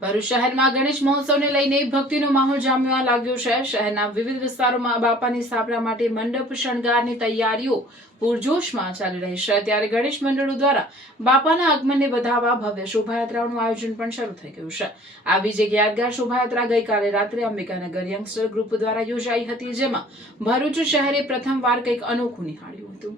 ભરૂચ શહેરમાં ગણેશ મહોત્સવને લઈને ભક્તિનો માહોલ જામવા લાગ્યો છે। શહેરના વિવિધ વિસ્તારોમાં બાપાની સ્થાપના માટે મંડપ શણગારની તૈયારીઓ પૂરજોશમાં ચાલી રહી છે। ત્યારે ગણેશ મંડળો દ્વારા બાપાના આગમનને વધાવવા ભવ્ય શોભાયાત્રાનું આયોજન પણ શરૂ થઈ ગયું છે। આવી જ એક યાદગાર શોભાયાત્રા ગઈકાલે રાત્રે અંબિકાનગર યંગસ્ટર ગ્રુપ દ્વારા યોજાઈ હતી, જેમાં ભરૂચ શહેરે પ્રથમવાર કંઈક અનોખું નિહાળ્યું હતું।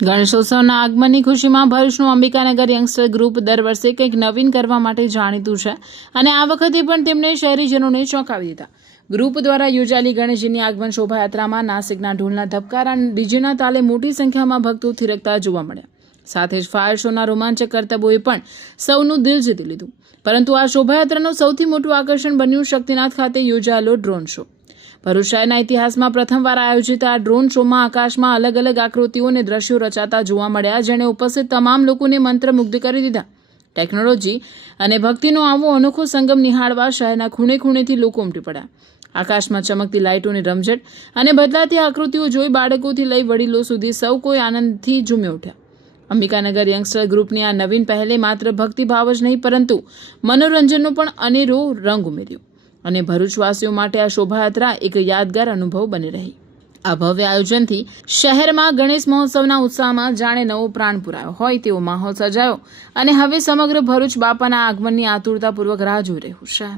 ગણેશોત્સવના આગમનની ખુશીમાં ભરૂચનું અંબિકાનગર યંગસ્ટર ગ્રુપ દર વર્ષે કંઈક નવીન કરવા માટે જાણીતું છે અને આ વખતે પણ તેમણે શહેરીજનોને ચોંકાવી દીધા। ગ્રુપ દ્વારા યોજાયેલી ગણેશજીની આગમન શોભાયાત્રામાં નાસિકના ઢોલના ધબકારા અને ડીજેના તાલે મોટી સંખ્યામાં ભક્તો થિરકતા જોવા મળ્યા। સાથે જ ફાયર શોના રોમાંચક કરતબોએ પણ સૌનું દિલ જીતી લીધું। પરંતુ આ શોભાયાત્રાનું સૌથી મોટું આકર્ષણ બન્યું શક્તિનાથ ખાતે યોજાયેલો ડ્રોન શો। ભરૂચ શહેરના ઇતિહાસમાં પ્રથમવાર આયોજિત આ ડ્રોન શોમાં આકાશમાં અલગ અલગ આકૃતિઓ અને દ્રશ્યો રચાતા જોવા મળ્યા, જેણે ઉપસ્થિત તમામ લોકોને મંત્રમુગ્ધ કરી દીધા। ટેકનોલોજી અને ભક્તિનો આવો અનોખો સંગમ નિહાળવા શહેરના ખૂણે ખૂણેથી લોકો ઉમટી પડ્યા। આકાશમાં ચમકતી લાઇટોની રમઝટ અને બદલાતી આકૃતિઓ જોઈ બાળકોથી લઈ વડીલો સુધી સૌ કોઈ આનંદથી ઝૂમી ઉઠ્યા। અંબિકાનગર યંગસ્ટર ગ્રુપની આ નવીન પહેલે માત્ર ભક્તિભાવ જ નહીં, પરંતુ મનોરંજનનો પણ અનેરો રંગ ઉમેર્યો અને ભરૂચવાસીઓ માટે આ શોભાયાત્રા એક યાદગાર અનુભવ બની રહી। આ ભવ્ય આયોજનથી શહેરમાં ગણેશ મહોત્સવના ઉત્સાહમાં જાણે નવો પ્રાણ પુરાયો હોય તેવો માહોલ સર્જાયો અને હવે સમગ્ર ભરૂચ બાપાના આગમનની આતુરતાપૂર્વક રાહ જોઈ રહ્યું છે।